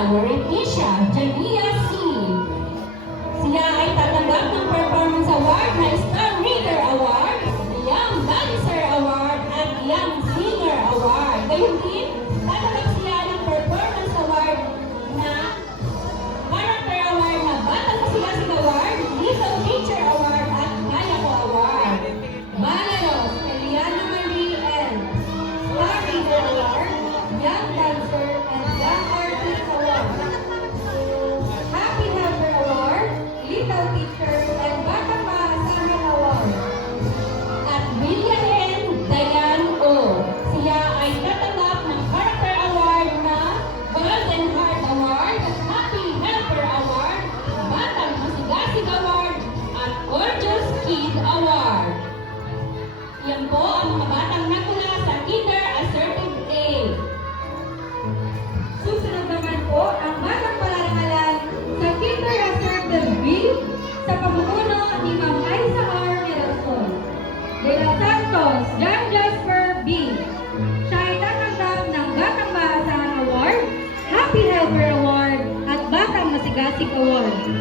Lauretisha Jania C. Siya ay tatanggap ng Performance Award na Star Reader Award, Young Dancer Award, at Young Singer Award. Gayun din, tatanggap siya ng Performance Award na Character Award na Batang Masigasig Award, Little Teacher Award, at Kaya Ko Award. Valeros Eliana Marie L. Star Reader Award, Young Dancer, and Young Artist Award. Happy Helper Award, Little Teacher, and Batang Maasahan Award. At William N. Dayan O. Siya ay tatanggap ng Character Award na Golden Heart Award, Happy Helper Award, Batang Masigasig Award, at Gorgeous Kid Award. Yan po ang mga batang nagmula sa Kinder Assertive A. Susunod naman po ang batang palarangalan sa Kinder Assertive B sa pamumuno ni Ma'am Aiza R. Mirasol. De La Santos, John Jasper B. Siya ay tatanggap ng Batang Maasahan Award, Happy Helper Award, at Batang Masigasig Award.